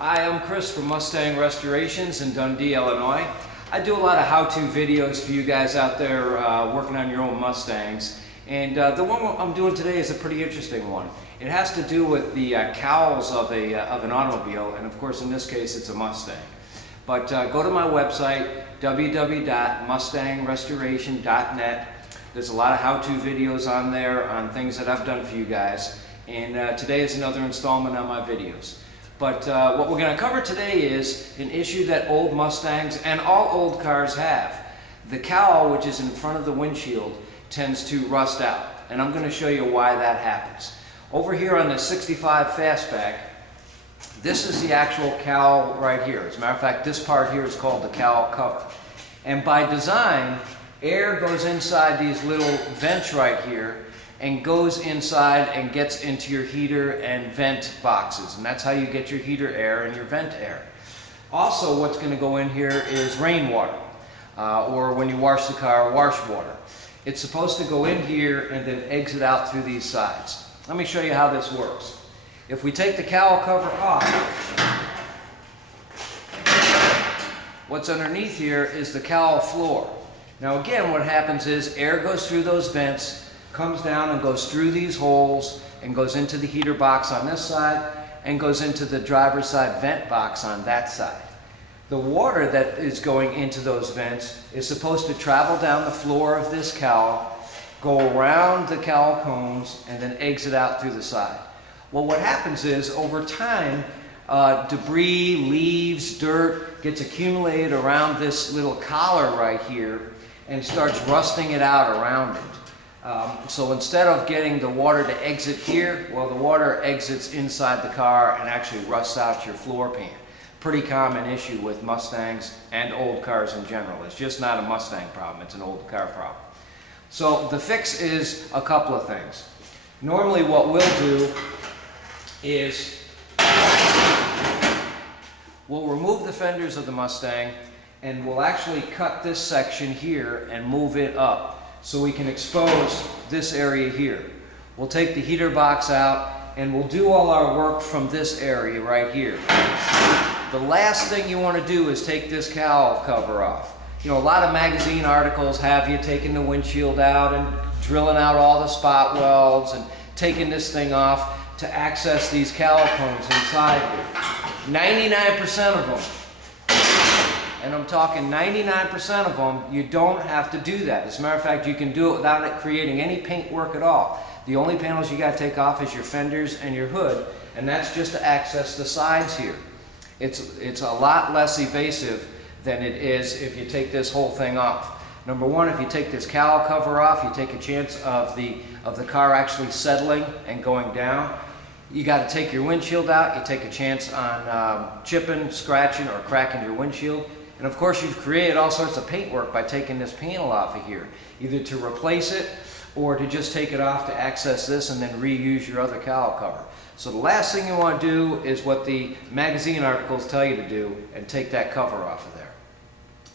Hi, I'm Chris from Mustang Restorations in Dundee, Illinois. I do a lot of how-to videos for you guys out there working on your own Mustangs. And the one I'm doing today is a pretty interesting one. It has to do with the cowls of an automobile, and of course in this case it's a Mustang. But go to my website, www.mustangrestoration.net. There's a lot of how-to videos on there on things that I've done for you guys. And today is another installment on my videos. But what we're going to cover today is an issue that old Mustangs and all old cars have. The cowl, which is in front of the windshield, tends to rust out. And I'm going to show you why that happens. Over here on the 65 Fastback, this is the actual cowl right here. As a matter of fact, this part here is called the cowl cover. And by design, air goes inside these little vents right here and goes inside and gets into your heater and vent boxes. And that's how you get your heater air and your vent air. Also, what's going to go in here is rainwater, or when you wash the car, wash water. It's supposed to go in here and then exit out through these sides. Let me show you how this works. If we take the cowl cover off, what's underneath here is the cowl floor. Now again, what happens is air goes through those vents, comes down and goes through these holes and goes into the heater box on this side and goes into the driver's side vent box on that side. The water that is going into those vents is supposed to travel down the floor of this cowl, go around the cowl cones, and then exit out through the side. Well, what happens is over time, debris, leaves, dirt gets accumulated around this little collar right here and starts rusting it out around it. So instead of getting the water to exit here, well, the water exits inside the car and actually rusts out your floor pan. Pretty common issue with Mustangs and old cars in general. It's just not a Mustang problem, it's an old car problem. So the fix is a couple of things. Normally what we'll do is we'll remove the fenders of the Mustang and we'll actually cut this section here and move it up so we can expose this area here. We'll take the heater box out and we'll do all our work from this area right here. The last thing you want to do is take this cowl cover off. You know, a lot of magazine articles have you taking the windshield out and drilling out all the spot welds and taking this thing off to access these cowl cones inside here. 99% of them, and I'm talking 99% of them, you don't have to do that. As a matter of fact, you can do it without it creating any paint work at all. The only panels you got to take off is your fenders and your hood, and that's just to access the sides here. It's a lot less evasive than it is if you take this whole thing off. Number one, if you take this cowl cover off, you take a chance of the car actually settling and going down. You got to take your windshield out. You take a chance on chipping, scratching, or cracking your windshield. And of course, you've created all sorts of paintwork by taking this panel off of here, either to replace it or to just take it off to access this and then reuse your other cowl cover. So the last thing you want to do is what the magazine articles tell you to do and take that cover off of there.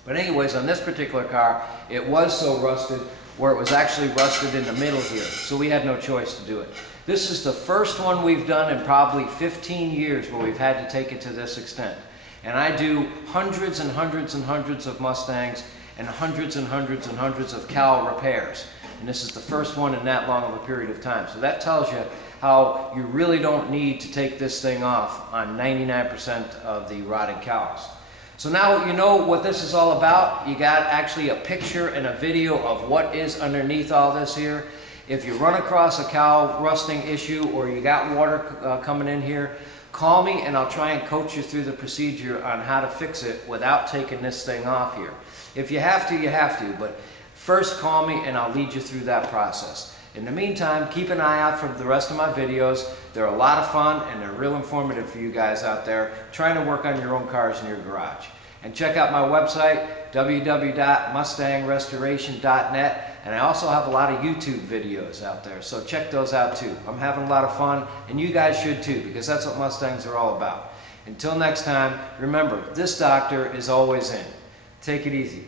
But anyways, on this particular car, it was so rusted where it was actually rusted in the middle here, so we had no choice to do it. This is the first one we've done in probably 15 years where we've had to take it to this extent. And I do hundreds and hundreds and hundreds of Mustangs and hundreds and hundreds and hundreds of cowl repairs. And this is the first one in that long of a period of time. So that tells you how you really don't need to take this thing off on 99% of the rotted cowls. So now you know what this is all about. You got actually a picture and a video of what is underneath all this here. If you run across a cowl rusting issue or you got water coming in here, call me and I'll try and coach you through the procedure on how to fix it without taking this thing off here. If you have to, you have to, but first call me and I'll lead you through that process. In the meantime, keep an eye out for the rest of my videos. They're a lot of fun and they're real informative for you guys out there trying to work on your own cars in your garage. And check out my website, www.mustangrestoration.net. And I also have a lot of YouTube videos out there, so check those out too. I'm having a lot of fun, and you guys should too, because that's what Mustangs are all about. Until next time, remember, this doctor is always in. Take it easy.